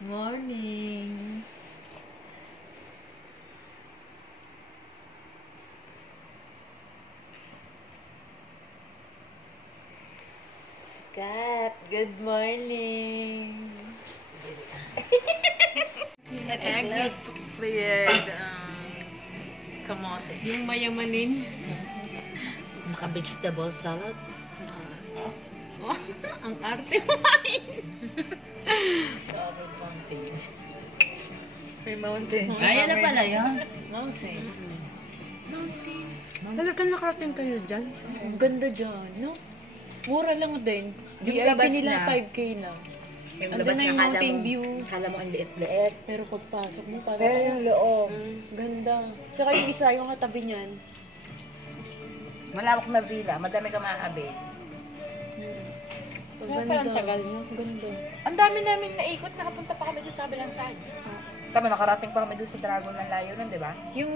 Morning. Kat, good morning. Egg with kamote. Yung mayamanin. Naka-vegetable salad. Ang arte mo. May mountain. Kaya na pala yun. Mountain. Talagang nakarating kayo dyan? Ang ganda dyan, no? Mura lang din. Yung VIP labas nila na. 5K lang. Yung Andun labas na na yung kala mountain mo, view. kala mo ang liit-liit. Pero pagpasok mo, parang... Pero yung loob. Ganda. Tsaka yung isa, yung katabi niyan. Malawak na villa. Madami ka makakabit. Ang Kaya ganda. parang tagal, no? Ganda. Ang dami namin naikot. Nakapunta pa kami doon sa kabilang side. Tama, nakarating pa kami doon sa Dragon ng Layo nun, di ba? Yung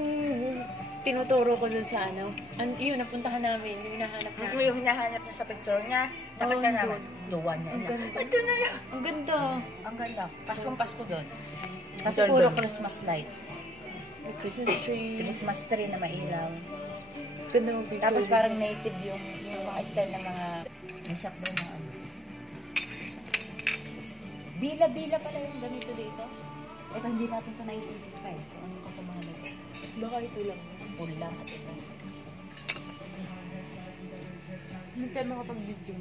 tinuturo ko dun sa ano, yun, napuntahan namin, yung hinahanap namin. Yung hinahanap niya sa picture niya. Dapat ka naman. Luwan niya. Ang ganda. Ito na yun. Ang ganda. Ang ganda. Paskong-pasko doon. Kasi Ganda. puro Christmas light. May Christmas tree. Christmas tree na mailaw. Ganda mong picture. Tapos parang native yung mga style ng mga shop doon ng ano. Bila-bila pala yung ganito dito. Ito hindi natin ito nai-identify kung anong kasamahan nito. Baka ito lang. Ulam at ito. Hindi tayo makapag-video.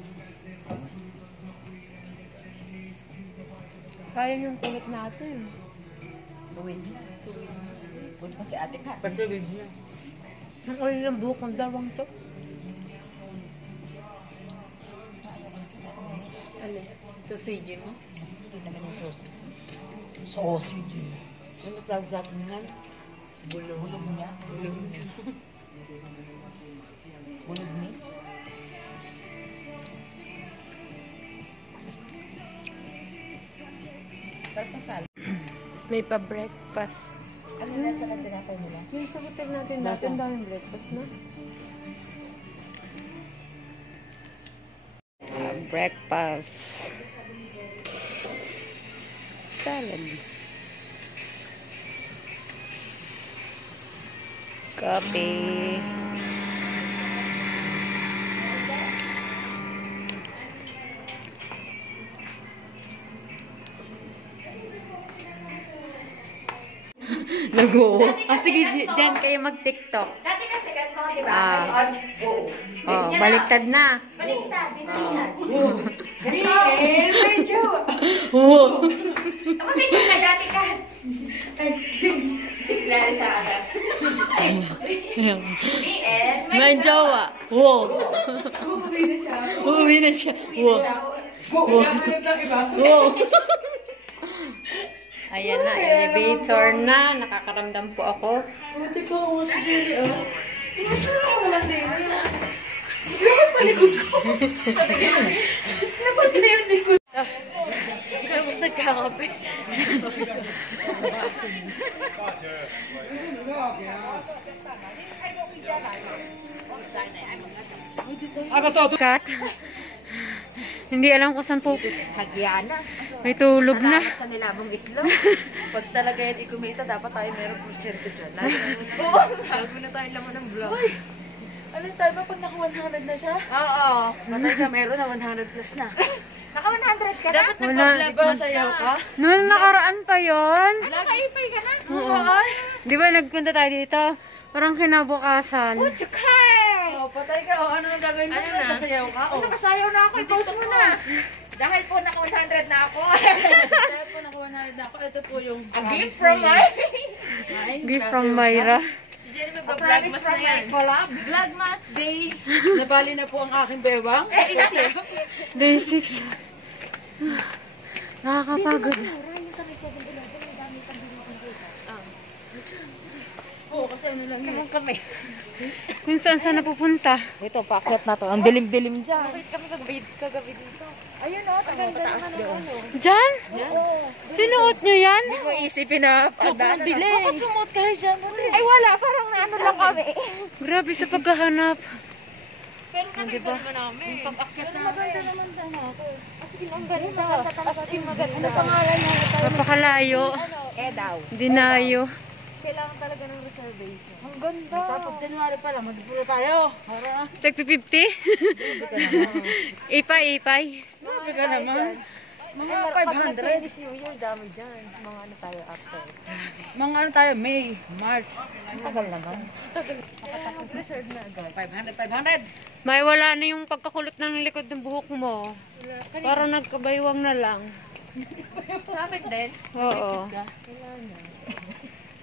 Kaya yung kulit natin. Tuwid na. Punta pa si ate ka. Pagtubig na. Ang ulit ng buhok ng dalawang chok. Ano? Sausage mo? Hindi naman yung sausage. Sausage. Ano tawag mo nga? Bulog. Bulog niya. Bulog niya. Bulog miss. Sarap na sal. May pa-breakfast. Ano na sa tinapay nila? Yung sa hotel natin dati, ang daming breakfast na. Breakfast. Salad. Coffee. Nag-o. Sige, dyan kayo mag-TikTok. Dati kasi ganito, di ba? Oh, baliktad na. Baliktad. Oh. Kapatid ko na dati ka. Sigla sa akin. May jowa. Wow. Uuwi na siya. Wow. Wow. Ayan na, elevator na. Nakakaramdam po ako. Buti ko ako sa Jerry, ah. Inutsura ko naman din. Dapat palikod ko. Dapat na yung likod. Tapos nagkakape. Kat. Hindi alam kung saan po. Hagyana. May tulog na. Salamat sa nilabong itlog. Pag talaga yan ikumita, dapat tayo meron porsyento dyan. Lalo na tayo laman ng vlog. Ano tayo ba pag naka-100 na siya? Oo. Patay ka, meron na 100 plus na. Naka-100 ka na? Dapat Wala. di ba sayaw ka? Noon nakaraan pa yon. Naka-ipay ka na? Oo. Di ba nagpunta tayo dito? Parang kinabukasan. Oh, patay ka. O, ano ang gagawin mo? Sasayaw ka? O, nakasayaw na ako. I-post mo na. Dahil po naka-100 na ako. Dahil po naka-100 na ako. Ito po yung a gift from my... Gift from Myra. A promise from my collab. Vlogmas Day. Nabali na po ang aking bewang. Day 6. Nakakapagod. Oo, kasi ano lang yun. Kami. Kung saan saan napupunta. Ito, paakyat na to. Ang dilim-dilim dyan. Bakit kami kagabi dito? Ayun o, tagaganda naman ang ano. Diyan? Sinuot nyo yan? Hindi mo isipin na sobrang dilim. Bakit sumuot kayo dyan? Ay wala, parang naano lang kami. Grabe sa paghahanap. Pero kami Diba? naman namin. Pag-akyat namin. Maganda naman daw ako. Ang ganda. As in maganda. Ano pangalan niya? Napakalayo. Edaw. Dinayo. Kailangan talaga ng reservation. Ang ganda. Tapos January pa lang, magpulo tayo. Para. Tag 50? Ipay. Grabe ka naman. Mga 500. New Year, dami dyan. Mga ano tayo after. Mga ano tayo, May, March. Ang tagal naman. Mag-reserve na agad. 500. May wala na yung pagkakulot ng likod ng buhok mo. Parang nagkabaywang na lang. Sa akin din. Oo.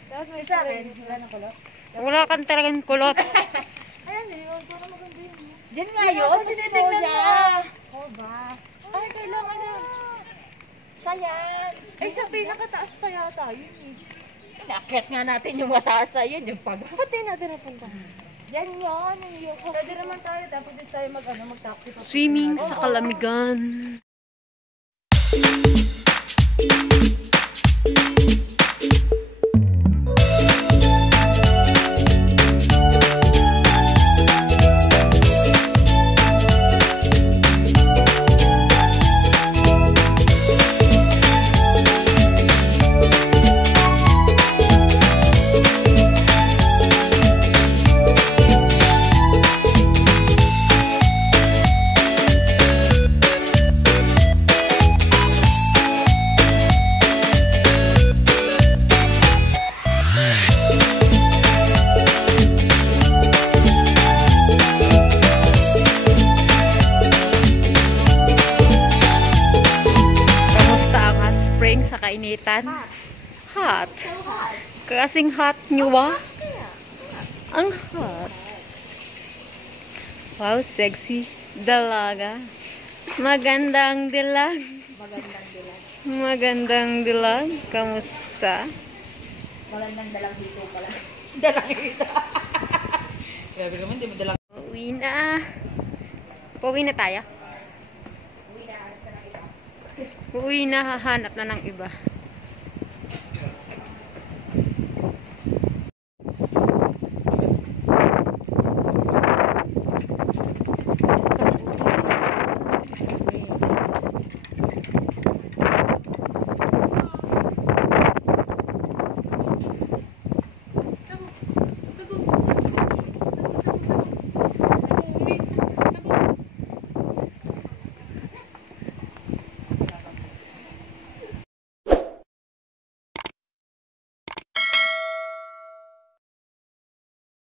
Tapos may Sa akin, wala na kulot. Wala kang talagang kulot. Ayan yun, para maganda yun. Diyan nga yun, tinitignan mo. Oh ba? Ay, kailangan na. Siya yan. Ay, sa pinakataas pa yata yun eh. Inakyat nga natin yung mataas sa yun, yung pag. Bakit di natin napunta? Yan yan, yung Pwede naman tayo, dapat din tayo mag-taxi. Swimming sa kalamigan. Sa kainitan? Hot. Kasing hot nyo ba? Ang hot. Wow, sexy. Dalaga. Magandang dilag. Magandang dilag. Kamusta? Magandang dalang dito pala. Dalang dito. Grabe naman, di mo dalang. Uwi na. Pauwi na tayo. Uwi na, hahanap na ng iba.